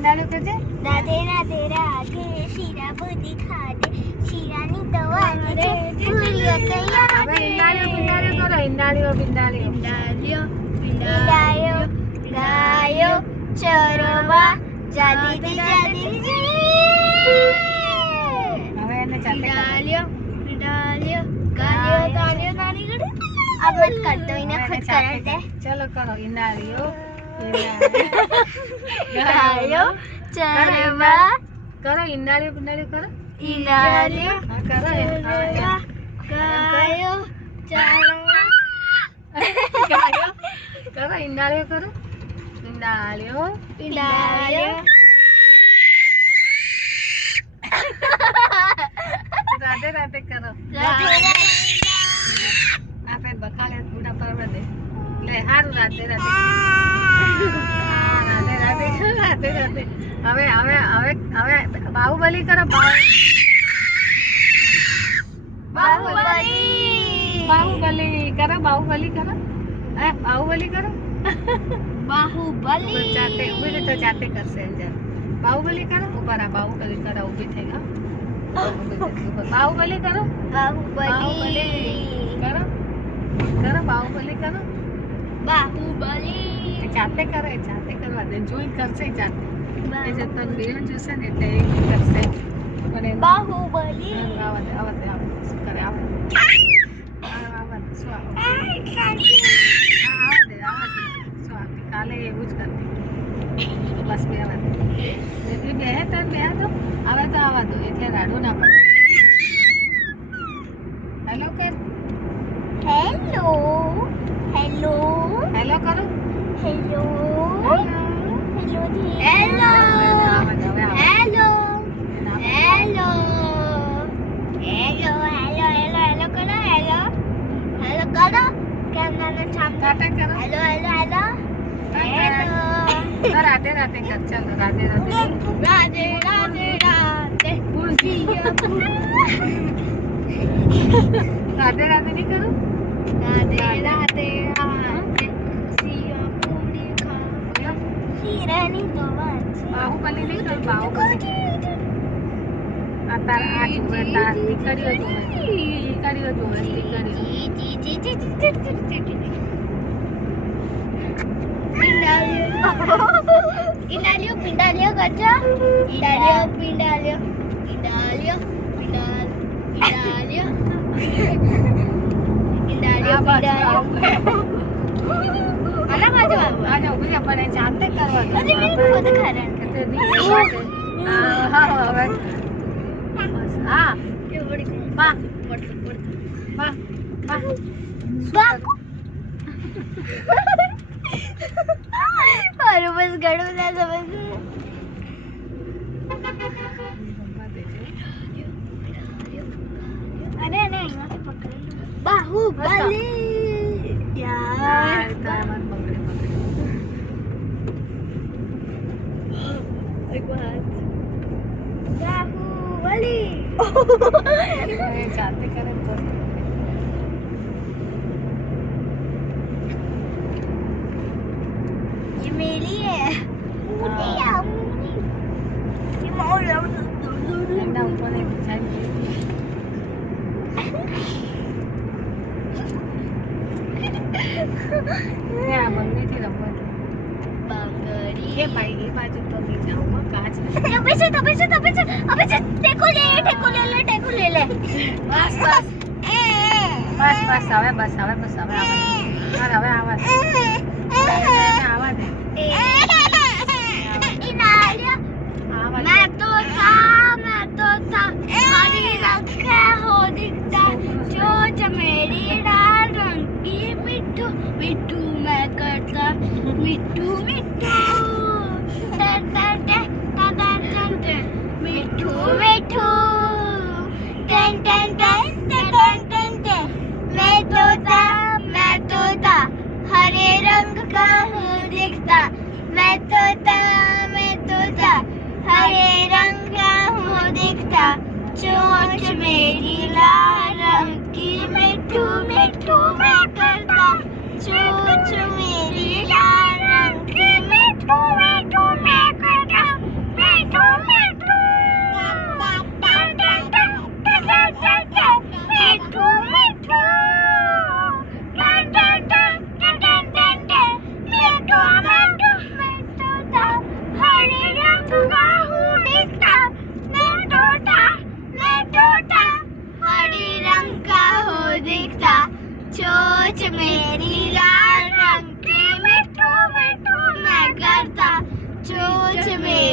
ઈંડાળ્યો કરજે. રાધે રાધે રાધે શીરા બધી ખાધે શીરાની દવા છે ભૂલ્યો તૈયાર હવે ઈંડાળ્યો કરો. ઈંડાળ્યો ગાયો ચરવા જાતી હવે એને ચાલે अब मत कर दो इन्हें खुद करते चलो करो ईंडाळ्यो गायो चरवा करो ईंडाळ्यो करो ईंडाळ्यो हाँ, करो गायो चरवा करो ईंडाळ्यो करो ईंडाळ्यो राधे राधे करो आपे बखाले पूरा परवर दे ले हारू राधे राधे राधे राधे राधे राधे હવે હવે હવે હવે બાહુબલી કરો બાહુબલી કરો બાહુબલી કરો હે બાહુબલી કરો बाहुबली जाते उभी तो जाते करसे अंजर बाहुबली करो ऊपर आ बाहुबली करो उभी થઈ ગયો बाहुबली करो बाहुबली करो करो बाहुबली करो बाहुबली जाते કરવા દે જોઈ કરશે જાતે એ જતન બેન જોશે ને એટલે એ કરશે અને बाहुबली આવતે શું કરે આવતે શું આવતે કાલે એવું જ કરતી બસ બે આવતે એટલે બે તો આવે તો આવા દો એટલે રાડું ના પડે હેલો કર हेलो हेलो હેલો કરો हेलो હેલો हेलो जी hello hello hello hello hello hello hello करो हेलो हेलो करो कैमरा में सामने टाटा करो hello hello hello hello Radhe Radhe कर चलो राधे राधे राधे राधे राधे राधे राधे नहीं करो राधे राधे राधे सिया पूरी खा शीरानी दवा बाहुबली नहीं करो बाहुबली आता आज बेटा निकलियो जो Indalio Pindalio gacha Indalio Pindalio Indalio Pindalio Indalio Pindalio mana maju aja ubi apane jante karwa aje mere ko khud kharan kate di ha ha bas ha ba ba और बस गड़ो ना समझ अरे नहीं यहाँ से पकड़ बाहुबली यार एक बात बाहुबली जाते करें तो ये मेरी है मुझे ये मोर ठंडा ऊपर है चाहिए क्या मंगनी थी रंगवा बांगड़ी ये भाई ये बाजू तो नहीं जाऊंगा कांच अबे से अबे से टेको ले ले बस आवे आवा दे मैं तो था हरी रखा हो दिखता जो चमेली लाल रंग की मिट्टू मिट्टू मैं करता मिट्टू मिट्टू मिट्टू मिट्टू टन टन टन टन टन टन मैं तो था हरे रंग का हूँ दिखता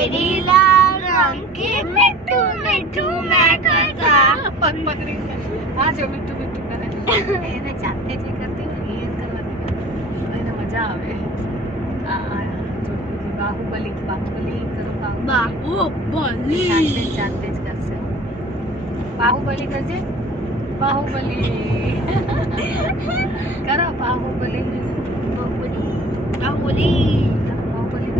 तेरी लाल रंग की मिट्टू मिट्टू मैं करता પગ પકડી હા જો મીઠું મીઠું કરે એને જાતે જે કરતી હોય ને એ કરવાની એને મજા આવે આ જો બાહુબલી બાહુબલી કરો બાહુબલી જાતે જ કરશે બાહુબલી કરજે બાહુબલી કરો બાહુબલી બાહુબલી બાહુબલી બાહુબલી